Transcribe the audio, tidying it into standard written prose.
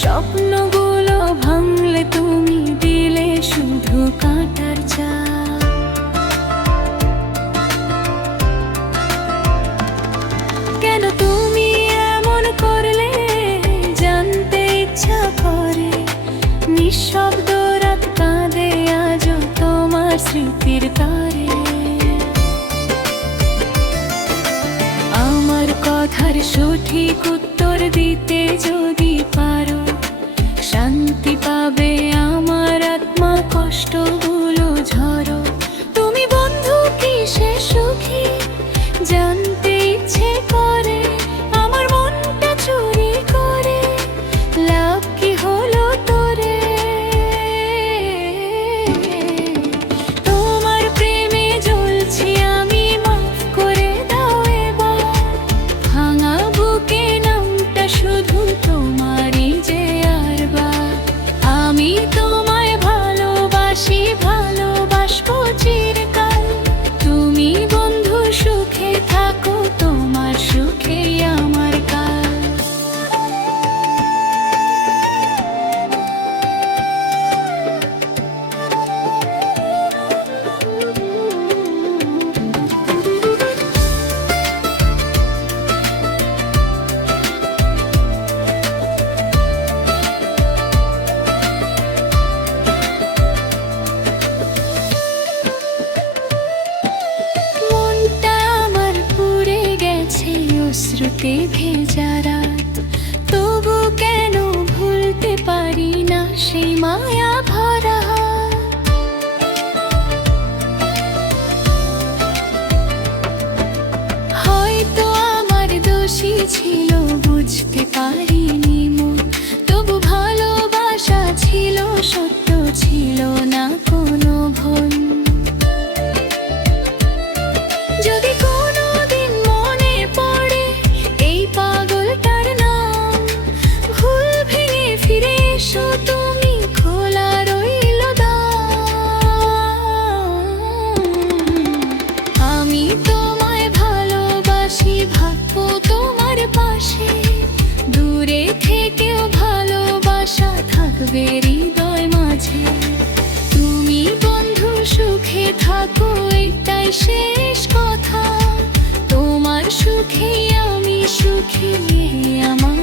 স্বপ্নগুলো ভাঙলে তুমি দিলে শুধু কাঁটার চাপ। কেন তুমি এমন করলে জানতে ইচ্ছা করে। নিঃশব্দ রাত কাঁদে আজও তোমার স্মৃতির তারে। আমার কথার সঠিক উত্তর দিতে যদি পারো, শান্তি পাবে আমার আত্মা, কষ্টগুলো ঝরো। তুমি বন্ধু কিসে সুখী জানতে ইচ্ছে করে। আমার মনটা চুরি করে লাভ কি হলো তোরে। তোমার প্রেমে জ্বলছি আমি, মাফ করে দাও এবার। ভাঙা বুকে নামটা শুধু তোমারই যে আরবার। আমি তোমায় ভালোবাসি, ভালোবাসবো চিরকাল। তুমি বন্ধু সুখে থাকো, তোমার সুখেই আমার কাল। মনটা আমার পুড়ে গেছে অশ্রুতে ভেজা রাত। তবু কেন ভুলতে পারি না সেই মায়া ভরা হাত। হয়তো আমার দোষী ছিল, বুঝতে পারিনি মন। তবু ভালোবাসা ছিল সত্য, ছিল না কোনো ভুল। যদি কোনোদিন মনে পড়ে এই পাগলটার নাম, ভুল ভেঙে ফিরে এসো তুমি, খোলা রইল দ্বার। আমি তোমায় ভালোবাসি, ভাববো তোমার পাশে। দূরে থেকেও ভালোবাসা থাকবে হৃদয় মাঝে। তুমি বন্ধু সুখে থাকো, এটাই শেষ কথা। তোমার সুখে আমি সুখী, আমার